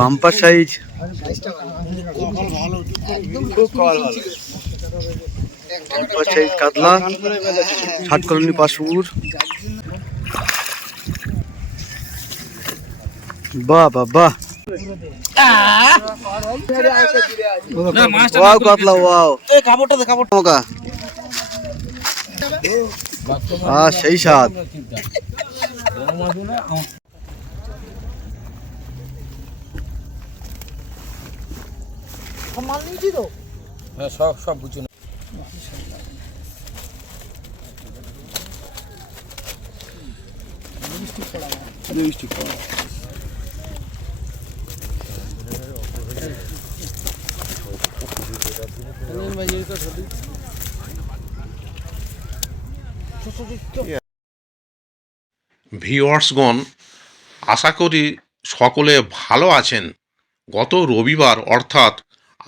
Bumper size কাতলা, ষাট colony পাঁচপুকুর। বাহ বাহ বাহ, কাতলা ওয়াও, সেই স্বাদ। সব বুঝুন। ভিউয়ার্সগণ, আশা করি সকলে ভালো আছেন। গত রবিবার অর্থাৎ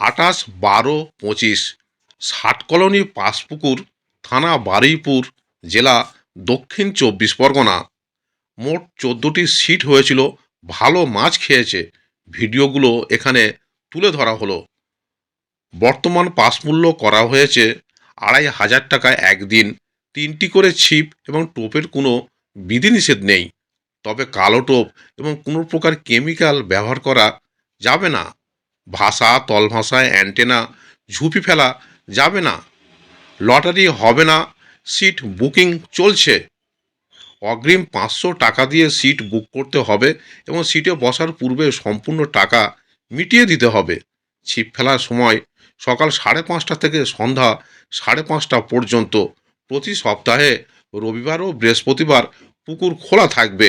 28/12/25 ষাট কলোনি পাঁচপুকুর, থানা বারুইপুর, জেলা দক্ষিণ 24 পরগনা, মোট 14টি সিট হয়েছিল। ভালো মাছ খেয়েছে। ভিডিওগুলো এখানে তুলে ধরা হলো। বর্তমান পাস মূল্য করা হয়েছে 2500 টাকা একদিন। 3টি করে ছিপ এবং টোপের কোনো বিধিনিষেধ নেই, তবে কালো টোপ এবং কোনো প্রকার কেমিক্যাল ব্যবহার করা যাবে না। ভাষা, তল ভাষায় অ্যান্টেনা, ঝুপি ফেলা যাবে না। লটারি হবে না। সিট বুকিং চলছে। অগ্রিম 500 টাকা দিয়ে সিট বুক করতে হবে এবং সিটে বসার পূর্বে সম্পূর্ণ টাকা মিটিয়ে দিতে হবে। ছিপ ফেলার সময় সকাল 5:30 থেকে সন্ধ্যা 5:30 পর্যন্ত। প্রতি সপ্তাহে রবিবার ও বৃহস্পতিবার পুকুর খোলা থাকবে।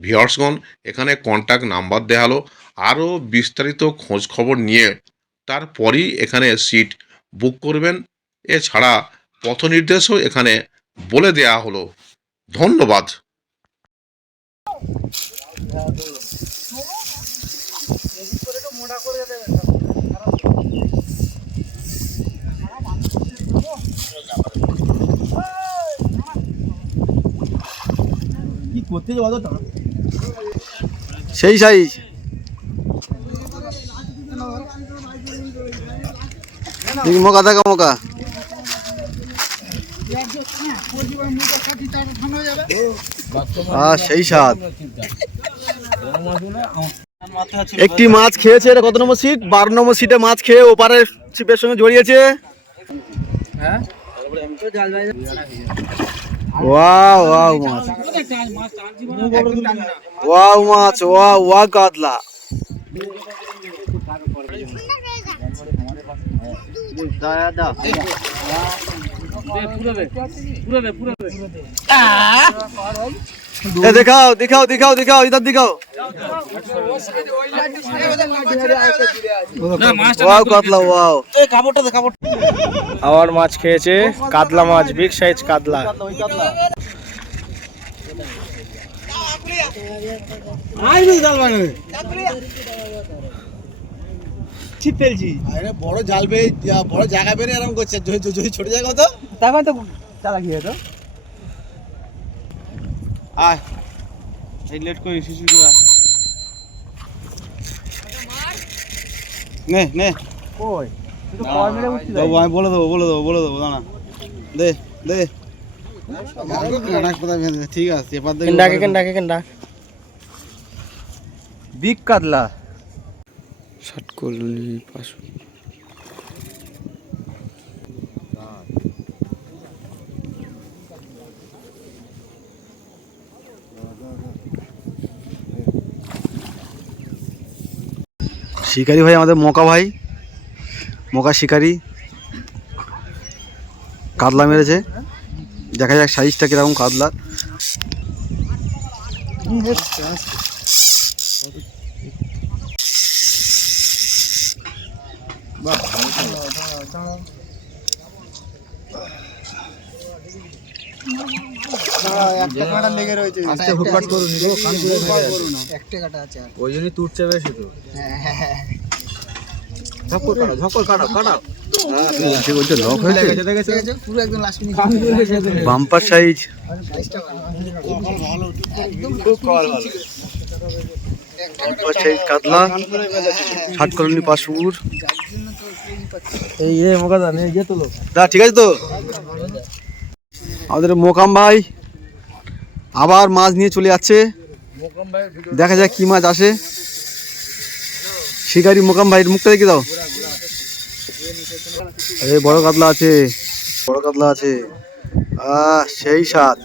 ভিউয়ার্সগণ, এখানে কন্ট্যাক্ট নাম্বার দেওয়া হলো। আরও বিস্তারিত খোঁজ খবর নিয়ে তারপরই এখানে সিট বুক করবেন। এছাড়া পথ নির্দেশও এখানে বলে দেয়া হলো। ধন্যবাদ। সেই সাইজ। মোকা দেখা মোকা, সেই স্বাদ। একটি মাছ খেয়েছে। এটা কত নম্বর সিট? 12 নম্বর সিটে মাছ খেয়ে ওপারের ছিপের সঙ্গে জড়িয়েছে। ওয়াও ওয়াও মাছ, ওয়াও মাছ, ওয়াও ওয়া কাতলা। দেখাও দেখাও দেখাও দেখাও, ইধার দেখাও। ওয়াও কাতলা, ওয়াও। আবার মাছ খেয়েছে, কাতলা মাছ, বিগ সাইজ কাতলা। ছিপ ফেলছি, বড় জাল পেয়ে বড় জায়গা পেয়ে এরকম করছে। ছোট জায়গা তো তখন তো চালাকি হতো। আয় এই লেট করি শিশু নে নে। কই তুই তো কয় মেরে উঠছিস? আমি বলে দেবো দাঁড়া। দে দে, ঠিক আছে। এবার কেন বিগ কাতলা, ষাট কলোনি পাঁচপুকুর। শিকারি ভাই আমাদের মোকা ভাই, মোকা শিকারি কাতলা মেরেছে। দেখা যাক সাইজটা কিরকম কাতলা। একটা কাঁটা লেগে রয়েছে। আস্তে হুটপাট করুন, একটা কাঁটা আছে, ওই জন্যই তুটছে বেশি তো। বাম্পার সাইজ কাতলা, ষাট কলোনি পাঁচপুকুর। ঠিক আছে তো আমাদের মোকাম ভাই আবার মাছ নিয়ে চলে যাচ্ছে, দেখা যাক কি মাছ আসে। শিকারি মোকাম ভাইয়ের মুখটা দেখে দাও। এই বড় কাতলা আছে, বড় কাতলা আছে, সেই স্বাদ।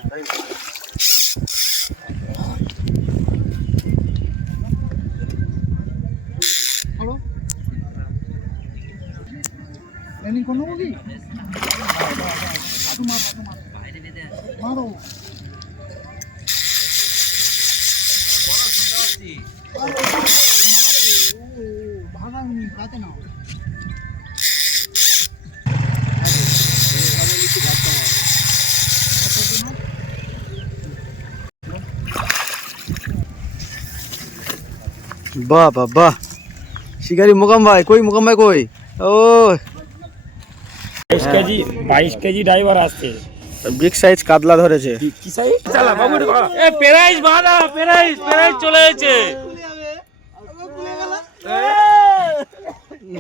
বাহ বাহ বাহ, শিকারি মোকাম ভাই কই, মোকাম ভাই কই? ও 22 কেজি ড্রাইভার আসছে। বিগ সাইজ কাতলা ধরেছে। কি সাইজ? চালা বাবু এ প্রাইস বাড়া, প্রাইস চলে এসেছে।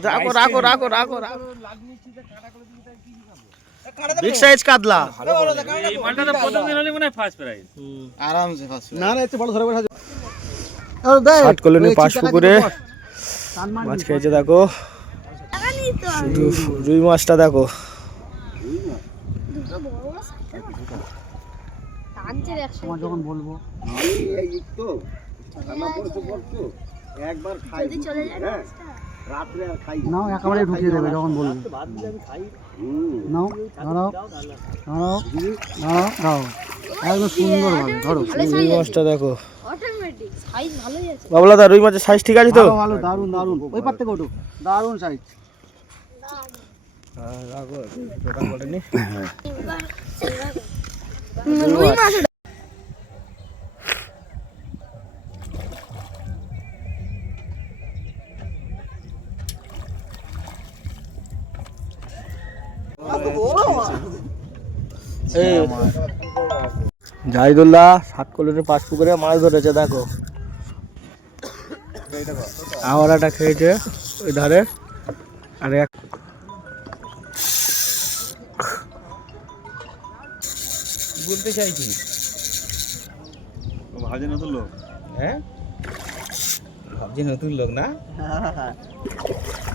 রাখো রাখো রাখো রাখো রাখো, বিগ সাইজ কাতলা। এই মালটা তো প্রথম দিন হলে মনে হয় ফার্স্ট প্রাইস। আরামসে ফার্স্ট। না না এত বড় ধরে বড়। ষাট কলোনি পাঁচপুকুরে মাছ খেয়েছে দেখো, শুধু রুই মাছটা দেখো। যখন বলবো একবার খাই রাত্রে আর খাই নাও, একেবারে ঢুকিয়ে দেবে যখন বলবো। নাও ধরো ধরো ধরো ধরো, একদম সুন্দর ভাবে ধরো। রুই মাছটা দেখো, বাবলা দা রুই মাছের সাইজ ঠিক আছে তো? ভালো, দারুন দারুন। ওই পার থেকে ওঠো, দারুন সাইজ। জাহিদুল্লাহ ষাট কলোনি পাঁচপুকুরে মাছ ধরেছে দেখো। আওয়ারাটা খেয়েছে ওই ধারে। আর এক বলতে চাইছি ভাজে নতুন লোক, হ্যাঁ ভাবছি নতুন লোক না।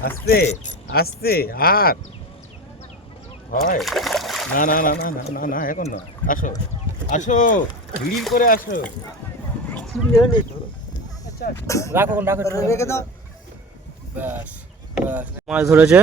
আস্তে আস্তে হাত হয় না না না না না না না, এখন না। আসো আসো, ভিড় করে আসো। রাখো রাখো রেখে দাও। ব্যাস ব্যাস, মাছ ধরেছে।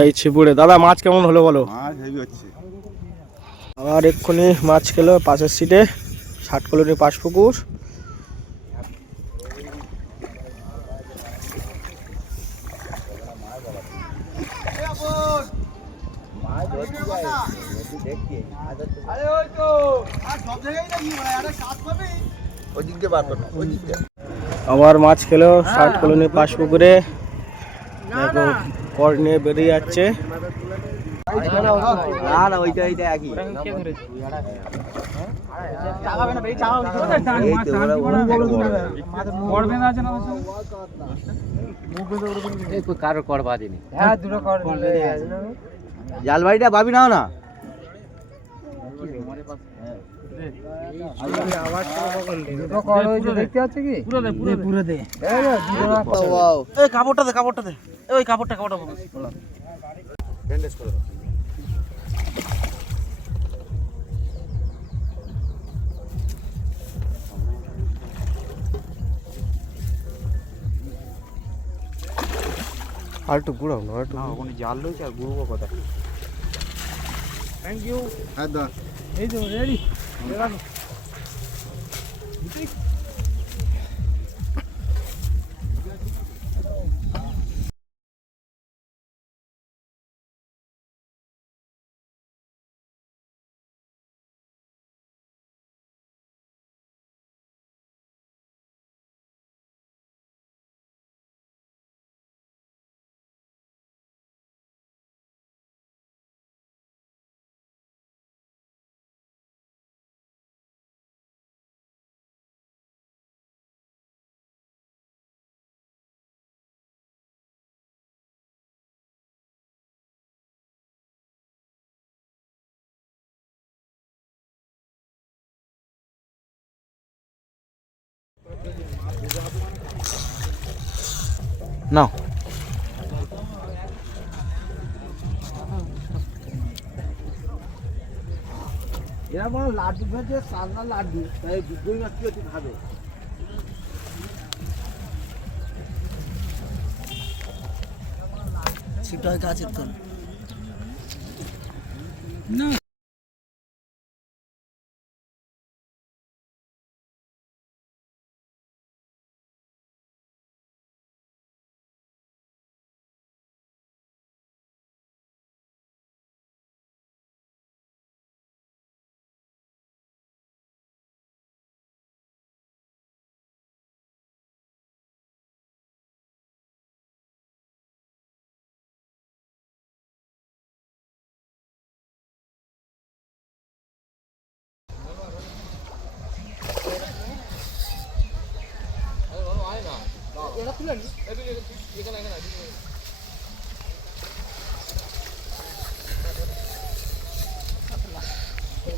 এই ছিপুড়ে দাদা মাছ কেমন হলো বলো? আবার এক্ষুনি মাছ খেলো পাশের সিটে, ষাট কলোনি পাঁচপুকুর। আবার মাছ খেলো ষাট কলোনি পাঁচপুকুরে। দেখো কর নিয়ে বেরিয়ে যাচ্ছে। জালবাড়িটা ভাবি নাও না। দেখতে পাচ্ছ কি? পুরো দে। কাপড়টা দে, কাপড়টা দে, ওই কাপড়টা ব্যান্ডেজ করে দাও। আর একটু গুড়াও না, আর একটু ওখানে জাল রয়েছে আর গুরুবো কথা। Thank you. হ্যাঁ দা, এই তো রেডি। নাও এরা বড় লাড্ডু ফেলছে, সাদা লাড্ডু, তাই দুই মাছ কি একটু খাবে। সেটা গাছের তল না।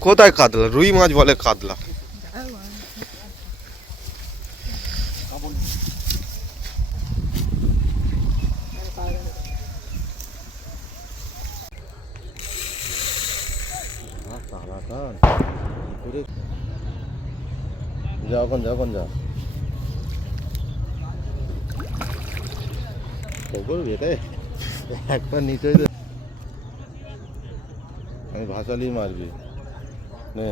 কোথায় কাতলা? রুই মাছ বলে কাতলা। যখন যখন যা একবার নিচে আমি ভাসালি মারবি নে।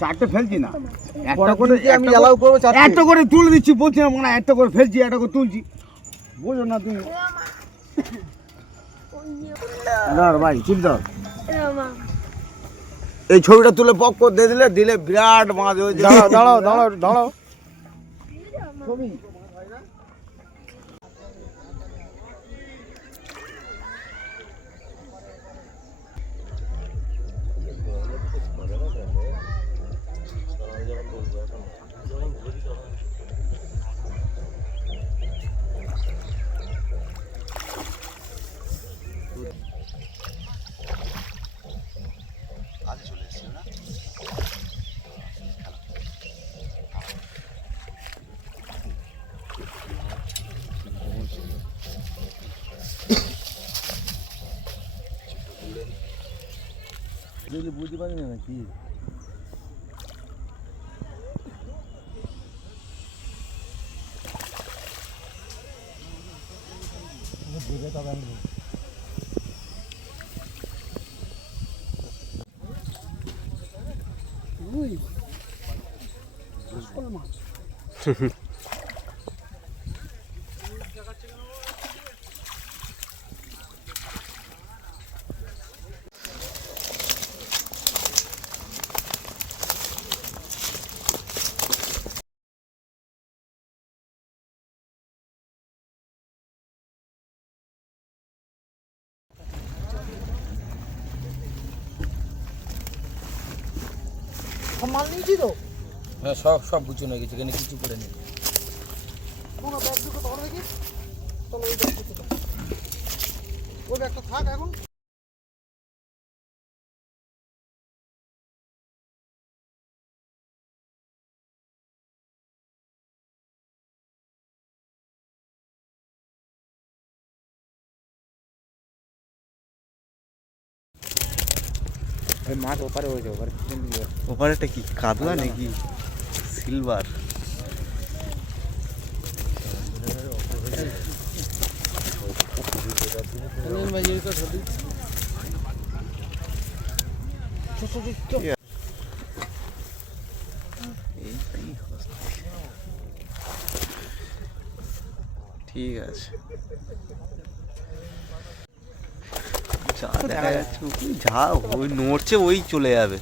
চারটে ফেলছি না, একটা করে আমি অ্যালাউ করবো, একটা করে তুলে দিচ্ছি বলছি না, মানে একটা করে ফেলছি, একটা করে তুলছি, বোঝো না তুমি। ভাই চিন্তা ধর, এই ছবিটা তুলে পক করে দিয়ে দিলে, দিলে বিরাট মাছ হয়ে যায়। দাঁড়াও দাঁড়াও দাঁড়াও ছবি বুঝতে পারি না কি মাল নিয়েছি তো। হ্যাঁ সব সব গুছিয়ে হয়ে গেছে, এখানে কিছু করে নেই। ওই ব্যাগটা থাক এখন। মাছ ওপারে হয়ে যাবে, ওপারেটা কি কাতলা নাকি সিলভার? ঠিক আছে, যা দেখা যাচ্ছে যা ওই নড়ছে ওই চলে যাবে।